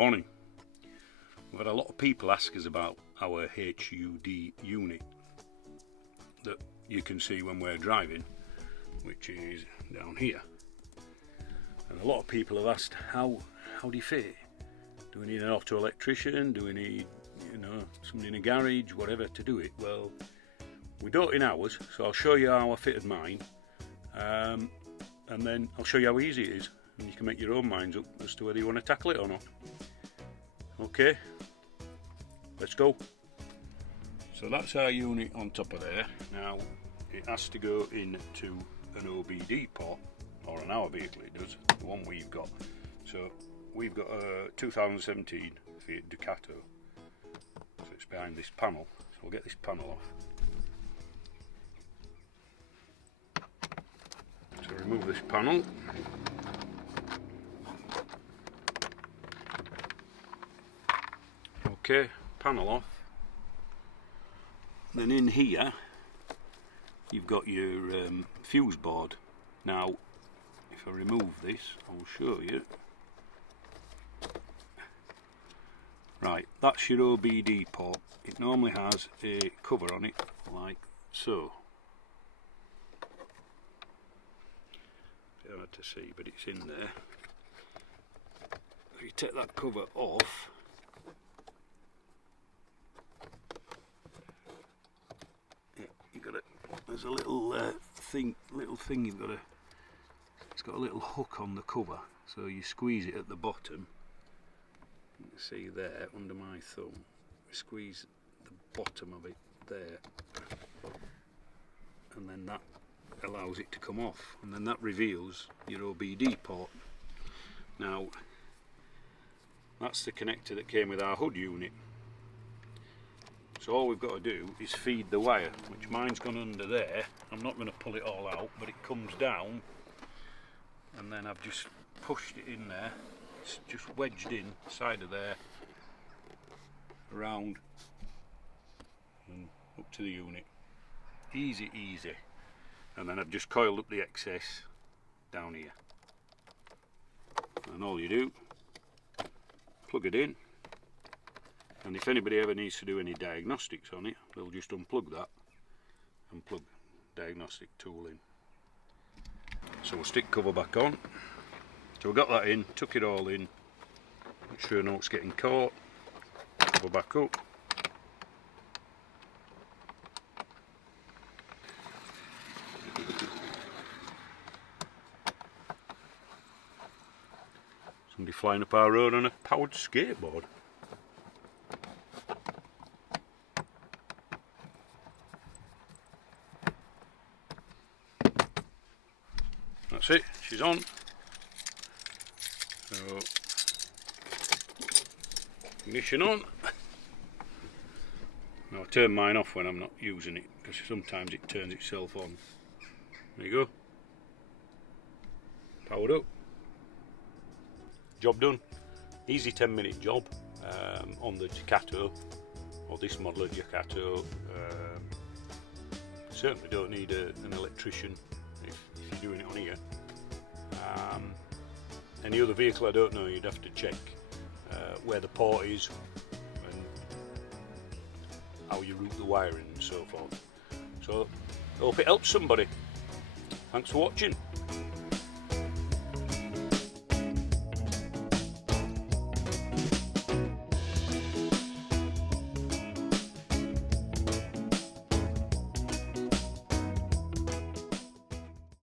morning. We've had a lot of people ask us about our HUD unit that you can see when we're driving, which is down here. And a lot of people have asked, how do you fit it? Do we need an auto electrician? Do we need, somebody in a garage, whatever, to do it? Well, we don't in ours, so I'll show you how I fitted mine, and then I'll show you how easy it is, and you can make your own minds up as to whether you want to tackle it or not. Okay, let's go. So that's our unit on top of there. Now it has to go into an OBD port, or on our vehicle it does, the one we've got. So we've got a 2017 Fiat Ducato, so it's behind this panel, so we'll get this panel off. So remove this panel. Okay, panel off. Then in here you've got your fuse board. Now if I remove this, I'll show you. Right, that's your OBD port. It normally has a cover on it like so. It's hard to see, but it's in there. If you take that cover off, you got it. There's a little thing you've got to. It's got a little hook on the cover, so you squeeze it at the bottom. You can see there under my thumb. Squeeze the bottom of it there, and then that allows it to come off, and then that reveals your OBD port. Now that's the connector that came with our hood unit. So all we've got to do is feed the wire, which mine's gone under there. I'm not going to pull it all out, but it comes down, and then I've just pushed it in there. It's just wedged in side of there, around and up to the unit. Easy. And then I've just coiled up the excess down here. And all you do, plug it in. And if anybody ever needs to do any diagnostics on it, they'll just unplug that and plug diagnostic tool in. So we'll stick cover back on. So we got that in, took it all in, make sure no it's getting caught, cover back up. Somebody flying up our road on a powered skateboard. That's it, she's on. So, ignition on. Now I turn mine off when I'm not using it, because sometimes it turns itself on. There you go. Powered up. Job done. Easy 10-minute job on the Ducato, or this model of Ducato. Certainly don't need an electrician if you're doing it on here. Any other vehicle I don't know, you'd have to check where the port is and how you route the wiring and so forth. So I hope it helps somebody. Thanks for watching.